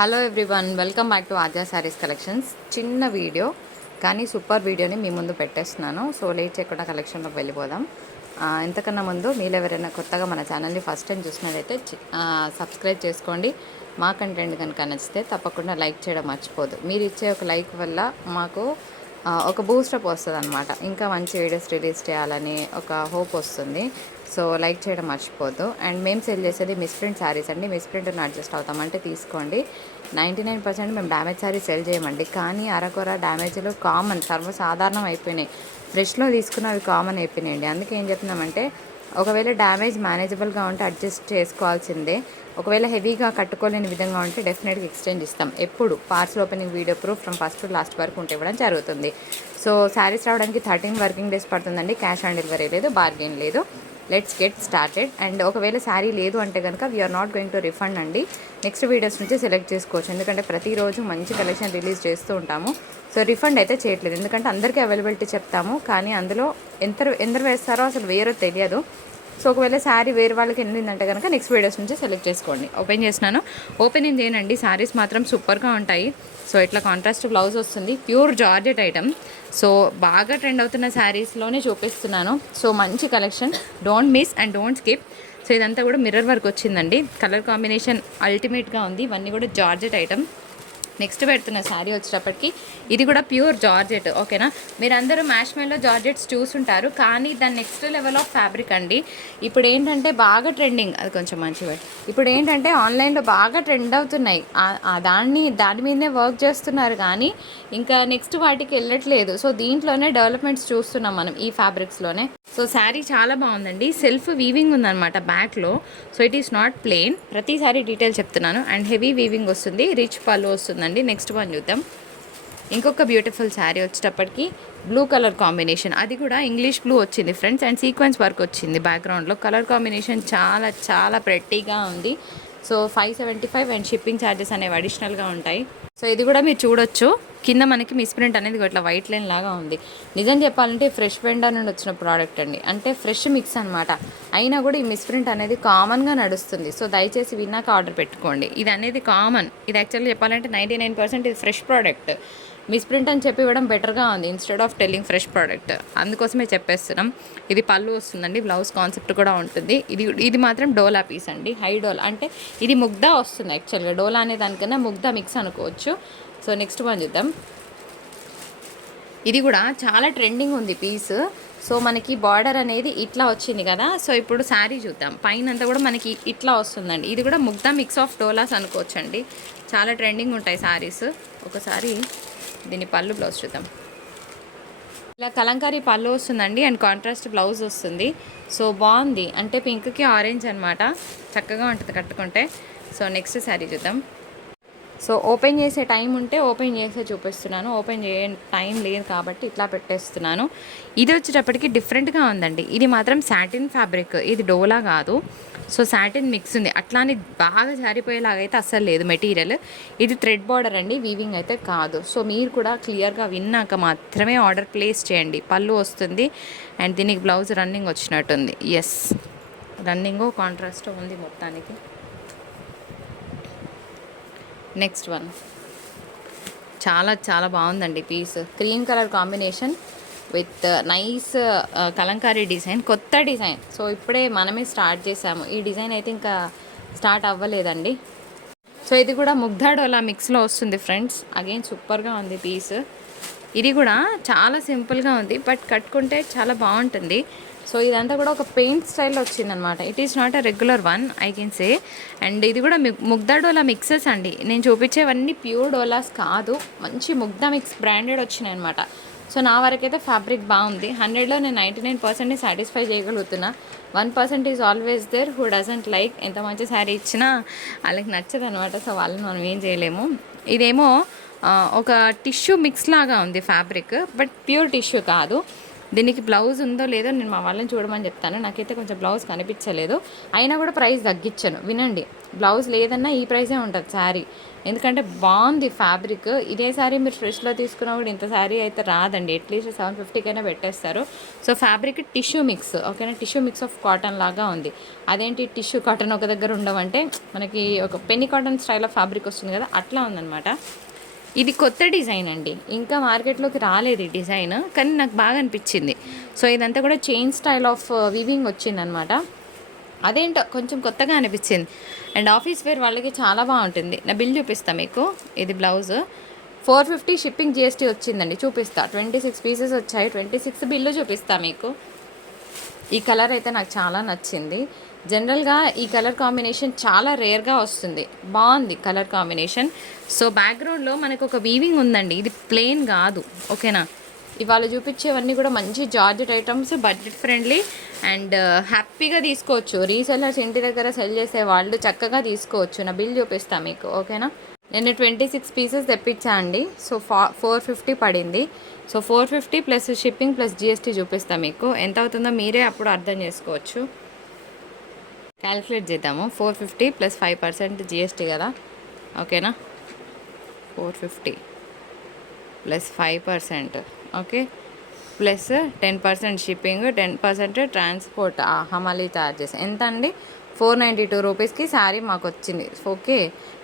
Hello everyone, welcome back to Aadya saris collections. చిన్న video కానీ super వీడియోని మీ ముందు పెట్టేస్తున్నాను. సో లేట్ చేయకుండా కలెక్షన్లోకి వెళ్ళిపోదాం. ఇంతకన్నా ముందు మీరు ఎవరైనా కొత్తగా మన ఛానల్ని ఫస్ట్ టైం చూసినట్లయితే సబ్స్క్రైబ్ చేసుకోండి. మా కంటెంట్ కనుక నచ్చితే తప్పకుండా లైక్ చేయడం మర్చిపోదు. మీరు ఇచ్చే ఒక లైక్ వల్ల మాకు ఒక బూస్టప్ వస్తుంది అనమాట. ఇంకా మంచి వీడియోస్ రిలీజ్ చేయాలని ఒక హోప్ వస్తుంది. సో లైక్ చేయడం మర్చిపోద్దు. అండ్ మేము సేల్ చేసేది మిస్ప్రింట్ శారీస్ అండి. మిస్ప్రింట్ అడ్జస్ట్ అవుతామంటే తీసుకోండి. 99% మేము డ్యామేజ్ శారీ సేల్ చేయమండి. కానీ అరకొర డ్యామేజ్లు కామన్, సర్వసాధారణం అయిపోయినాయి. ఫ్రెష్లో తీసుకున్న అవి కామన్ అయిపోయినాయండి. అందుకే ఏం చెప్తున్నామంటే ఒకవేళ డ్యామేజ్ మేనేజబుల్గా ఉంటే అడ్జస్ట్ చేసుకోవాల్సిందే. ఒకవేళ హెవీగా కట్టుకోలేని విధంగా ఉంటే డెఫినెట్గా ఎక్స్చేంజ్ ఇస్తాం. ఎప్పుడు parcel opening video proof from first to last వరకు ఉంటే ఇవ్వడం జరుగుతుంది. సో శారీస్ రావడానికి 13 వర్కింగ్ డేస్ పడుతుందండి. క్యాష్ ఆన్ డెలివరీ లేదు, బార్గెన్ లేదు. Let's get started. అండ్ ఒకవేళ శారీ లేదు అంటే కనుక we are not going to refund అండి. నెక్స్ట్ వీడియోస్ నుంచి సెలెక్ట్ చేసుకోవచ్చు. ఎందుకంటే ప్రతిరోజు మంచి కలెక్షన్ రిలీజ్ చేస్తూ ఉంటాము. సో రిఫండ్ అయితే చేయట్లేదు, ఎందుకంటే అందరికీ అవైలబిలిటీ చెప్తాము. కానీ అందులో ఎందరు వేస్తారో అసలు వేరో తెలియదు. సో ఒకవేళ శారీ వేరే వాళ్ళకి వెళ్ళిందంటే కనుక నెక్స్ట్ వీడియోస్ నుంచి సెలెక్ట్ చేసుకోండి. ఓపెన్ చేసినాను, ఓపెనింగ్ చేయనండి. శారీస్ మాత్రం సూపర్గా ఉంటాయి. సో ఇట్లా కాంట్రాస్ట్ బ్లౌజ్ వస్తుంది, ప్యూర్ జార్జెట్ ఐటమ్. సో బాగా ట్రెండ్ అవుతున్న శారీస్లోనే చూపిస్తున్నాను. సో మంచి collection, don't miss and don't skip. So ఇదంతా కూడా మిర్రర్ వర్క్ వచ్చిందండి. కలర్ కాంబినేషన్ అల్టిమేట్గా ఉంది. ఇవన్నీ కూడా జార్జెట్ ఐటమ్. నెక్స్ట్ పెడుతున్న శారీ వచ్చేటప్పటికి ఇది కూడా ప్యూర్ జార్జెట్. ఓకేనా, మీరందరూ మ్యాష్మెల్లో జార్జెట్స్ చూసుంటారు, కానీ దాని నెక్స్ట్ లెవెల్ ఆఫ్ ఫ్యాబ్రిక్ అండి. ఇప్పుడు ఏంటంటే బాగా ట్రెండింగ్, అది కొంచెం మంచిగా. ఇప్పుడు ఏంటంటే ఆన్లైన్లో బాగా ట్రెండ్ అవుతున్నాయి. దాని మీదనే వర్క్ చేస్తున్నారు, కానీ ఇంకా నెక్స్ట్ వాటికి వెళ్ళట్లేదు. సో దీంట్లోనే డెవలప్మెంట్స్ చూస్తున్నాం మనం ఈ ఫ్యాబ్రిక్స్లోనే. సో శారీ చాలా బాగుందండి. సెల్ఫ్ వీవింగ్ ఉందన్నమాట బ్యాక్లో. So it is not plain. ప్రతి శారీ డీటెయిల్ చెప్తున్నాను. అండ్ హెవీ వీవింగ్ వస్తుంది, రిచ్ పళ్ళు వస్తుందండి. నెక్స్ట్ వన్ చూద్దాం. ఇంకొక బ్యూటిఫుల్ శారీ వచ్చేటప్పటికి బ్లూ కలర్ కాంబినేషన్, అది కూడా ఇంగ్లీష్ బ్లూ వచ్చింది ఫ్రెండ్స్. అండ్ సీక్వెన్స్ వర్క్ వచ్చింది బ్యాక్గ్రౌండ్లో. కలర్ కాంబినేషన్ చాలా చాలా ప్రెట్టీగా ఉంది. సో 575 అండ్ షిప్పింగ్ ఛార్జెస్ అనేవి అడిషనల్గా ఉంటాయి. సో ఇది కూడా మీరు చూడొచ్చు. కింద మనకి మిస్ప్రింట్ అనేది ఇట్లా వైట్ లైన్ లాగా ఉంది. నిజం చెప్పాలంటే ఫ్రెష్ వెండర్ నుండి వచ్చిన ప్రోడక్ట్ అండి. అంటే ఫ్రెష్ మిక్స్ అనమాట. అయినా కూడా ఈ మిస్ప్రింట్ అనేది కామన్గా నడుస్తుంది. సో దయచేసి విన్నాక ఆర్డర్ పెట్టుకోండి. ఇది అనేది కామన్. ఇది యాక్చువల్గా చెప్పాలంటే 99% ఇది ఫ్రెష్ ప్రోడక్ట్. మిస్ప్రింట్ అని చెప్పి ఇవ్వడం బెటర్గా ఉంది instead of telling fresh product. అందుకోసమే చెప్పేస్తున్నాం. ఇది పళ్ళు వస్తుందండి, బ్లౌజ్ కాన్సెప్ట్ కూడా ఉంటుంది. ఇది మాత్రం డోలా పీస్ అండి, హై డోలా. అంటే ఇది ముగ్ధా వస్తుంది యాక్చువల్గా. డోలా అనే దానికన్నా ముగ్ధా మిక్స్ అనుకోవచ్చు. సో నెక్స్ట్ వన్ చూద్దాం. ఇది కూడా చాలా ట్రెండింగ్ ఉంది పీస్. సో మనకి బార్డర్ అనేది ఇట్లా వచ్చింది కదా. సో ఇప్పుడు శారీ చూద్దాం. పైన అంతా కూడా మనకి ఇట్లా వస్తుందండి. ఇది కూడా ముగ్ధా మిక్స్ ఆఫ్ డోలాస్ అనుకోవచ్చండి. చాలా ట్రెండింగ్ ఉంటాయి శారీస్. ఒకసారి దీని పళ్ళు బ్లౌజ్ చూద్దాం. ఇలా కలంకారీ పళ్ళు వస్తుందండి. అండ్ కాంట్రాస్ట్ బ్లౌజ్ వస్తుంది. సో బాగుంది, అంటే పింక్కి ఆరెంజ్ అనమాట. చక్కగా ఉంటుంది కట్టుకుంటే. సో నెక్స్ట్ శారీ చూద్దాం. సో ఓపెన్ చేసే టైం ఉంటే ఓపెన్ చేసే చూపిస్తున్నాను. ఓపెన్ చేయ టైం లేదు కాబట్టి ఇట్లా పెట్టేస్తున్నాను. ఇది వచ్చేటప్పటికి డిఫరెంట్గా ఉందండి. ఇది మాత్రం సాటిన్ ఫ్యాబ్రిక్, ఇది డోలా కాదు. సో సాటిన్ మిక్స్ ఉంది. అట్లానే బాగా జారిపోయేలాగా అయితే అస్సలు లేదు మెటీరియల్. ఇది థ్రెడ్ బార్డర్ అండి, వీవింగ్ అయితే కాదు. సో మీరు కూడా క్లియర్గా విన్నాక మాత్రమే ఆర్డర్ ప్లేస్ చేయండి. పళ్ళు వస్తుంది అండ్ దీనికి బ్లౌజ్ రన్నింగ్ వచ్చినట్టుంది. ఎస్, రన్నింగ్ కాంట్రాస్ట్ ఉంది మొత్తానికి. నెక్స్ట్ వన్ చాలా చాలా బాగుందండి piece. Cream colour combination with nice Kalamkari design, కొత్త డిజైన్. సో ఇప్పుడే మనమే స్టార్ట్ చేసాము. ఈ డిజైన్ అయితే ఇంకా స్టార్ట్ అవ్వలేదండి. సో ఇది కూడా ముగ్ధా డోలా మిక్స్లో వస్తుంది ఫ్రెండ్స్. అగైన్ సూపర్గా ఉంది పీస్. ఇది కూడా చాలా సింపుల్గా ఉంది, బట్ కట్టుకుంటే చాలా బాగుంటుంది. సో ఇదంతా కూడా ఒక పెయింట్ స్టైల్లో వచ్చిందనమాట. It is not a regular one, I can say. And ఇది కూడా ముగ్ధా డోలా మిక్సెస్ అండి. నేను చూపించేవన్నీ ప్యూర్ డోలాస్ కాదు, మంచి ముగ్ధా మిక్స్ బ్రాండెడ్ వచ్చినాయి అనమాట. సో నా వరకైతే ఫ్యాబ్రిక్ బాగుంది. 100లో నేను 99% సాటిస్ఫై చేయగలుగుతున్నా. 1% is always there who doesn't like. ఎంత మంచి శారీ ఇచ్చినా వాళ్ళకి నచ్చదు అనమాట. సో వాళ్ళని మనం ఏం చేయలేము. ఇదేమో ఒక టిష్యూ మిక్స్ లాగా ఉంది ఫ్యాబ్రిక్, బట్ ప్యూర్ టిష్యూ కాదు. దీనికి బ్లౌజ్ ఉందో లేదో నేను మా వాళ్ళని చూడమని చెప్తాను. నాకైతే కొంచెం బ్లౌజ్ కనిపించలేదు. అయినా కూడా ప్రైస్ తగ్గించాను. వినండి, బ్లౌజ్ లేదన్నా ఈ ప్రైసే ఉంటుంది శారీ. ఎందుకంటే బాగుంది ఫ్యాబ్రిక్. ఇదే శారీ మీరు ఫ్రెష్లో తీసుకున్నా కూడా ఇంత శారీ అయితే రాదండి. అట్లీస్ట్ 750కైనా పెట్టేస్తారు. సో ఫ్యాబ్రిక్ టిష్యూ మిక్స్, ఓకేనా, టిష్యూ మిక్స్ ఆఫ్ కాటన్ లాగా ఉంది. అదేంటి టిష్యూ కాటన్ ఒక దగ్గర ఉండవంటే మనకి ఒక penny cotton style of fabric వస్తుంది కదా, అట్లా ఉందన్నమాట. ఇది కొత్త డిజైన్ అండి, ఇంకా మార్కెట్లోకి రాలేదు ఈ డిజైన్, కానీ నాకు బాగా అనిపించింది. సో ఇదంతా కూడా చైన్ స్టైల్ ఆఫ్ వీవింగ్ వచ్చిందనమాట. అదేంటో కొంచెం కొత్తగా అనిపించింది. అండ్ ఆఫీస్ వేర్ వాళ్ళకి చాలా బాగుంటుంది. నా బిల్ చూపిస్తా మీకు. ఇది బ్లౌజ్ 450 షిప్పింగ్ జిఎస్టీ వచ్చిందండి. చూపిస్తా, 26 పీసెస్ వచ్చాయి. 26 బిల్లు చూపిస్తా మీకు. ఈ కలర్ అయితే నాకు చాలా నచ్చింది. జనరల్గా ఈ కలర్ కాంబినేషన్ చాలా రేర్గా వస్తుంది. బాగుంది కలర్ కాంబినేషన్. సో బ్యాక్గ్రౌండ్లో మనకు ఒక వీవింగ్ ఉందండి, ఇది ప్లెయిన్ కాదు, ఓకేనా. ఇవాళ చూపించేవన్నీ కూడా మంచి georgette items, budget friendly and హ్యాపీగా తీసుకోవచ్చు. రీసెల్లర్స్ ఇంటి దగ్గర సెల్ చేసే వాళ్ళు చక్కగా తీసుకోవచ్చు. నా బిల్ చూపిస్తాను మీకు, ఓకేనా. నేను 26 పీసెస్ తెప్పించా అండి. సో 450 పడింది. So 450 plus shipping plus GST చూపిస్తాను మీకు. ఎంత అవుతుందో మీరే అప్పుడు అర్థం చేసుకోవచ్చు. క్యాలిక్యులేట్ చేద్దాము. 450 ప్లస్ 5% జిఎస్టీ కదా, ఓకేనా. 450 plus 5%, okay, plus 10% shipping, 10% transport, హమాలీ ఛార్జెస్ ఎంత అండి. 492 రూపీస్కి శారీ మాకు వచ్చింది. ఓకే,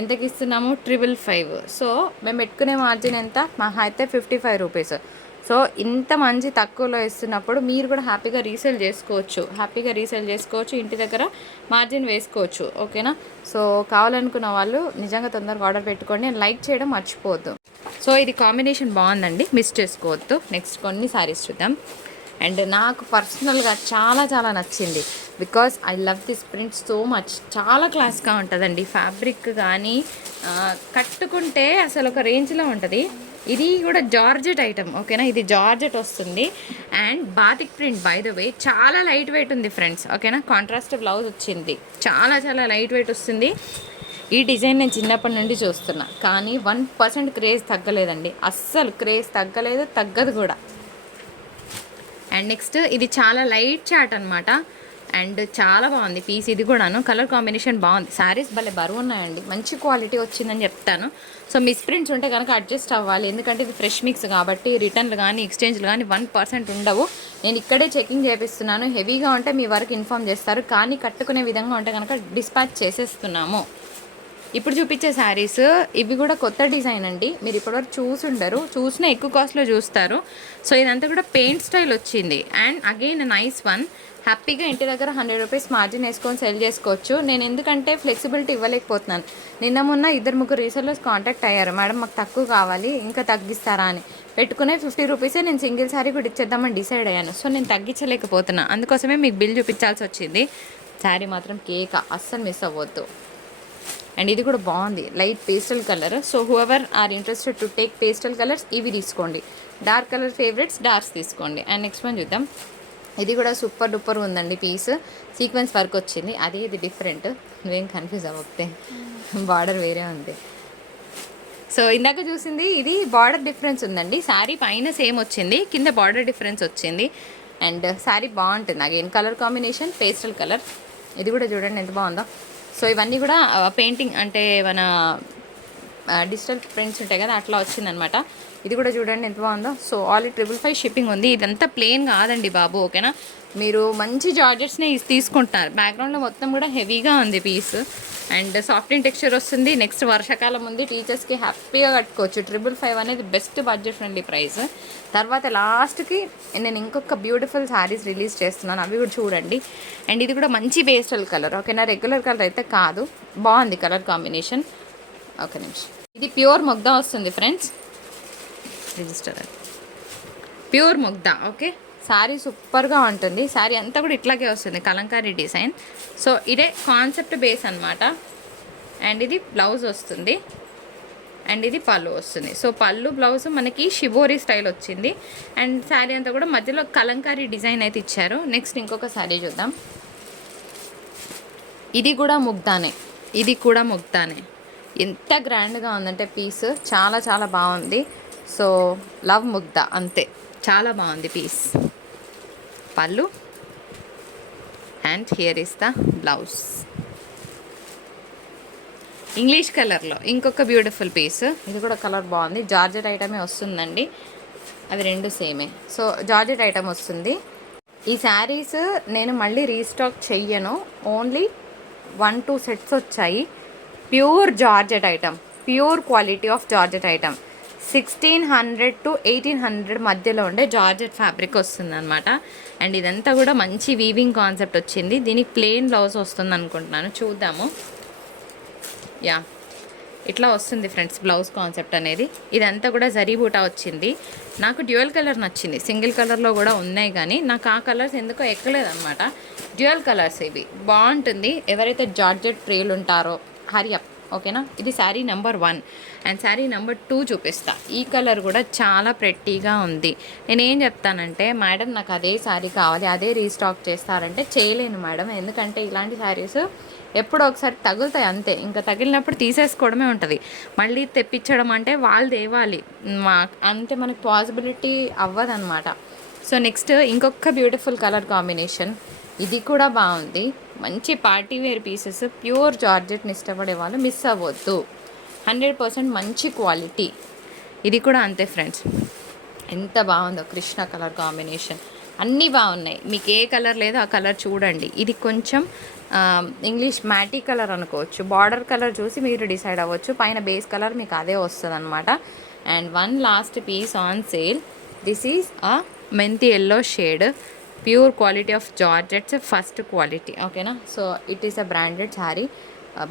ఎంతకి ఇస్తున్నాము, 555. సో మేము పెట్టుకునే మార్జిన్ ఎంత, మహా అయితే 55 రూపీస్. సో ఇంత మంచి తక్కువలో ఇస్తున్నప్పుడు మీరు కూడా హ్యాపీగా రీసేల్ చేసుకోవచ్చు, ఇంటి దగ్గర మార్జిన్ వేసుకోవచ్చు, ఓకేనా. సో కావాలనుకున్న వాళ్ళు నిజంగా తొందరగా ఆర్డర్ పెట్టుకోండి. లైక్ చేయడం మర్చిపోవద్దు. సో ఇది కాంబినేషన్ బాగుందండి, మిస్ చేసుకోవద్దు. నెక్స్ట్ కొన్ని సారీస్ చూద్దాం. అండ్ నాకు పర్సనల్గా చాలా చాలా నచ్చింది, because I love this print so much. చాలా క్లాస్గా ఉంటుందండి ఫ్యాబ్రిక్, కానీ కట్టుకుంటే అసలు ఒక రేంజ్లో ఉంటుంది. ఇది కూడా జార్జెట్ ఐటమ్, ఓకేనా. ఇది జార్జెట్ వస్తుంది and batik print, by the way చాలా లైట్ వెయిట్ ఉంది ఫ్రెండ్స్, ఓకేనా. కాంట్రాస్ట్ బ్లౌజ్ వచ్చింది, చాలా చాలా లైట్ వెయిట్ వస్తుంది. ఈ డిజైన్ నేను చిన్నప్పటి నుండి చూస్తున్నా, కానీ 1% క్రేజ్ తగ్గలేదండి, అస్సలు క్రేజ్ తగ్గలేదు, తగ్గదు కూడా. అండ్ నెక్స్ట్ ఇది చాలా లైట్ చాట్ అనమాట, అండ్ చాలా బాగుంది పీస్. ఇది కూడాను కలర్ కాంబినేషన్ బాగుంది. శారీస్ భలే బరువు ఉన్నాయండి, మంచి క్వాలిటీ వచ్చిందని చెప్తాను. సో మిస్ ప్రింట్స్ ఉంటే కనుక అడ్జస్ట్ అవ్వాలి, ఎందుకంటే ఇది ఫ్రెష్ మిక్స్ కాబట్టి రిటర్న్లు కానీ ఎక్స్చేంజ్లు కానీ 1% ఉండవు. నేను ఇక్కడే చెకింగ్ చేపిస్తున్నాను. హెవీగా ఉంటే మీ వరకు ఇన్ఫామ్ చేస్తారు, కానీ కట్టుకునే విధంగా ఉంటే కనుక డిస్పాచ్ చేసేస్తున్నాము. ఇప్పుడు చూపించే శారీస్ ఇవి కూడా కొత్త డిజైన్ అండి, మీరు ఇప్పటివరకు చూసుండరు, చూసినా ఎక్కువ కాస్ట్లో చూస్తారు. సో ఇదంతా కూడా పెయింట్ స్టైల్ వచ్చింది అండ్ అగైన్ నైస్ వన్. హ్యాపీగా ఇంటి దగ్గర 100 రూపీస్ మార్జిన్ వేసుకొని సెల్ చేసుకోవచ్చు. నేను ఎందుకంటే ఫ్లెక్సిబిలిటీ ఇవ్వలేకపోతున్నాను. నిన్న మొన్న 2-3 రీసెల్లర్స్ కాంటాక్ట్ అయ్యారు, మేడం మాకు తక్కువ కావాలి, ఇంకా తగ్గిస్తారా అని. పెట్టుకునే 50 రూపీసే నేను సింగిల్ శారీ కూడా ఇచ్చేద్దామని డిసైడ్ అయ్యాను. సో నేను తగ్గించలేకపోతున్నా, అందుకోసమే మీకు బిల్ చూపించాల్సి వచ్చింది. శారీ మాత్రం కేక్, అస్సలు మిస్ అవ్వద్దు. అండ్ ఇది కూడా బాగుంది, light pastel colour. So whoever are interested to take pastel colours ఇవి తీసుకోండి. డార్క్ కలర్ ఫేవరెట్స్ డార్క్స్ తీసుకోండి. అండ్ నెక్స్ట్ వన్ చూద్దాం. ఇది కూడా సూపర్ డూపర్ ఉందండి పీస్, సీక్వెన్స్ వర్క్ వచ్చింది. అదే ఇది డిఫరెంట్, నువ్వేం కన్ఫ్యూజ్ అవ్వకపోతే, బార్డర్ వేరే ఉంది. సో ఇందాక చూసింది ఇది బార్డర్ డిఫరెన్స్ ఉందండి, శారీ పైన సేమ్ వచ్చింది, కింద బార్డర్ డిఫరెన్స్ వచ్చింది. అండ్ శారీ బాగుంటుంది, again colour combination pastel colour. ఇది కూడా చూడండి ఎంత బాగుందో. సో ఇవన్నీ కూడా పెయింటింగ్ అంటే మన డిజిటల్ ప్రింట్స్ ఉంటాయి కదా, అట్లా వచ్చిందనమాట. ఇది కూడా చూడండి ఎంత బాగుందో. సో ఆల్ 555 షిప్పింగ్ ఉంది. ఇదంతా ప్లెయిన్ కాదండి బాబు, ఓకేనా. మీరు మంచి జార్జెట్స్నే తీసుకుంటున్నారు. బ్యాక్గ్రౌండ్లో మొత్తం కూడా హెవీగా ఉంది పీస్ అండ్ సాఫ్ట్ టెక్స్చర్ వస్తుంది. నెక్స్ట్ వర్షాకాలం ఉంది, టీచర్స్కి హ్యాపీగా కట్టుకోవచ్చు. 555 అనేది బెస్ట్ బడ్జెట్ ఫ్రెండ్లీ ప్రైస్. తర్వాత లాస్ట్కి నేను ఇంకొక బ్యూటిఫుల్ శారీస్ రిలీజ్ చేస్తున్నాను, అవి కూడా చూడండి. అండ్ ఇది కూడా మంచి పేస్టల్ కలర్, ఓకేనా, రెగ్యులర్ కలర్ అయితే కాదు, బాగుంది కలర్ కాంబినేషన్. ఓకే నిమిషం. ఇది ప్యూర్ మొగ్దా వస్తుంది ఫ్రెండ్స్, రిజిస్టర్ ప్యూర్ మొగ్దా, ఓకే. శారీ సూపర్గా ఉంటుంది, శారీ అంతా కూడా ఇట్లాగే వస్తుంది, కలంకారీ డిజైన్. సో ఇదే కాన్సెప్ట్ బేస్ అనమాట. అండ్ ఇది బ్లౌజ్ వస్తుంది అండ్ ఇది పళ్ళు వస్తుంది. సో పళ్ళు బ్లౌజ్ మనకి షిబోరీ స్టైల్ వచ్చింది అండ్ శారీ అంతా కూడా మధ్యలో కలంకారీ డిజైన్ అయితే ఇచ్చారు. నెక్స్ట్ ఇంకొక శారీ చూద్దాం. ఇది కూడా ముగ్దానే, ఇది కూడా ముగ్దానే. ఎంత గ్రాండ్గా ఉందంటే పీస్ చాలా చాలా బాగుంది. సో లవ్ ముగ్దా అంతే, చాలా బాగుంది పీస్. పళ్ళు and here is the blouse. English కలర్లో ఇంకొక బ్యూటిఫుల్ పీస్. ఇది కూడా కలర్ బాగుంది. జార్జెట్ ఐటమే వస్తుందండి. అవి రెండు సేమే. సో జార్జెట్ ఐటమ్ వస్తుంది. ఈ శారీస్ నేను మళ్ళీ రీస్టాక్ చెయ్యను. ఓన్లీ 1-2 సెట్స్ వచ్చాయి. Pure georgette item, pure quality of georgette item. 1600 to 1800 మధ్యలో ఉండే జార్జెట్ ఫ్యాబ్రిక్ వస్తుంది అనమాట. అండ్ ఇదంతా కూడా మంచి వీవింగ్ కాన్సెప్ట్ వచ్చింది. దీనికి ప్లెయిన్ బ్లౌజ్ వస్తుంది అనుకుంటున్నాను, చూద్దాము. యా, ఇట్లా వస్తుంది ఫ్రెండ్స్ బ్లౌజ్ కాన్సెప్ట్ అనేది. ఇదంతా కూడా జరీ బూటా వచ్చింది. నాకు డ్యూయల్ కలర్ నచ్చింది. సింగిల్ కలర్లో కూడా ఉన్నాయి కానీ నాకు ఆ కలర్స్ ఎందుకో ఎక్కలేదన్నమాట. డ్యూయల్ కలర్స్ ఇవి బాగుంటుంది. ఎవరైతే జార్జెట్ ప్రియులు ఉంటారో హరియప్, ఓకేనా. ఇది sari number 1 and sari number 2 చూపిస్తా. ఈ కలర్ కూడా చాలా ప్రెట్టీగా ఉంది. నేనేం చెప్తానంటే, మేడం నాకు అదే శారీ కావాలి, అదే రీస్టాక్ చేస్తారంటే చేయలేను మేడం. ఎందుకంటే ఇలాంటి శారీస్ ఎప్పుడో ఒకసారి తగులుతాయి అంతే. ఇంకా తగిలినప్పుడు తీసేసుకోవడమే ఉంటుంది. మళ్ళీ తెప్పించడం అంటే వాళ్ళు తేవాలి, అంతే మనకు పాసిబిలిటీ అవ్వదన్నమాట. సో నెక్స్ట్ ఇంకొక బ్యూటిఫుల్ కలర్ కాంబినేషన్. ఇది కూడా బాగుంది. మంచి పార్టీ వేర్ పీసెస్, ప్యూర్ జార్జెట్ని ఇష్టపడే వాళ్ళు మిస్ అవ్వద్దు. 100% మంచి క్వాలిటీ. ఇది కూడా అంతే ఫ్రెండ్స్. ఎంత బాగుందో కృష్ణ కలర్ కాంబినేషన్. అన్నీ బాగున్నాయి. మీకు ఏ కలర్ లేదో ఆ కలర్ చూడండి. ఇది కొంచెం ఇంగ్లీష్ మ్యాటీ కలర్ అనుకోవచ్చు. బార్డర్ కలర్ చూసి మీరు డిసైడ్ అవ్వచ్చు. పైన బేస్ కలర్ మీకు అదే వస్తుంది అనమాట. And one last piece on sale. This is a మెంతి yellow shade, pure quality of georgettes, first quality, ఓకేనా. So it is a branded sari,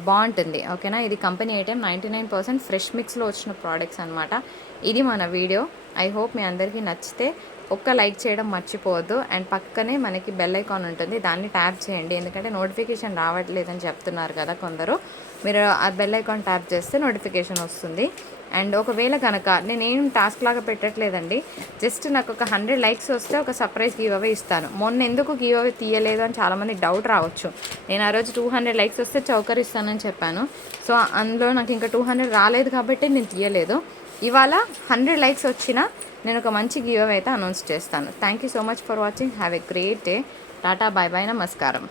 బాగుంటుంది, ఓకేనా. ఇది కంపెనీ ఐటెం, 99% ఫ్రెష్ మిక్స్లో వచ్చిన ప్రోడక్ట్స్ అనమాట. ఇది మన వీడియో. ఐ హోప్ మీ అందరికీ నచ్చితే ఒక్క లైక్ చేయడం మర్చిపోవద్దు. అండ్ పక్కనే మనకి బెల్ ఐకాన్ ఉంటుంది, దాన్ని ట్యాప్ చేయండి. ఎందుకంటే నోటిఫికేషన్ రావట్లేదని చెప్తున్నారు కదా కొందరు. మీరు ఆ బెల్ ఐకాన్ ట్యాప్ చేస్తే నోటిఫికేషన్ వస్తుంది. అండ్ ఒకవేళ కనుక నేనేం టాస్క్ లాగా పెట్టట్లేదండి, జస్ట్ నాకు ఒక 100 లైక్స్ వస్తే ఒక సర్ప్రైజ్ గివ్ అవే ఇస్తాను. మొన్న ఎందుకు గివ్ అవే తీయలేదు అని చాలామంది డౌట్ రావచ్చు. నేను ఆ రోజు 200 లైక్స్ వస్తే చౌకర్ ఇస్తానని చెప్పాను. సో అందులో నాకు ఇంకా 200 రాలేదు కాబట్టి నేను తీయలేదు. ఇవాళ 100 లైక్స్ వచ్చినా నేను ఒక మంచి గివ్ అవే అయితే అనౌన్స్ చేస్తాను. Thank you so much for watching. Have a great day. టాటా, బాయ్ బాయ్, నమస్కారం.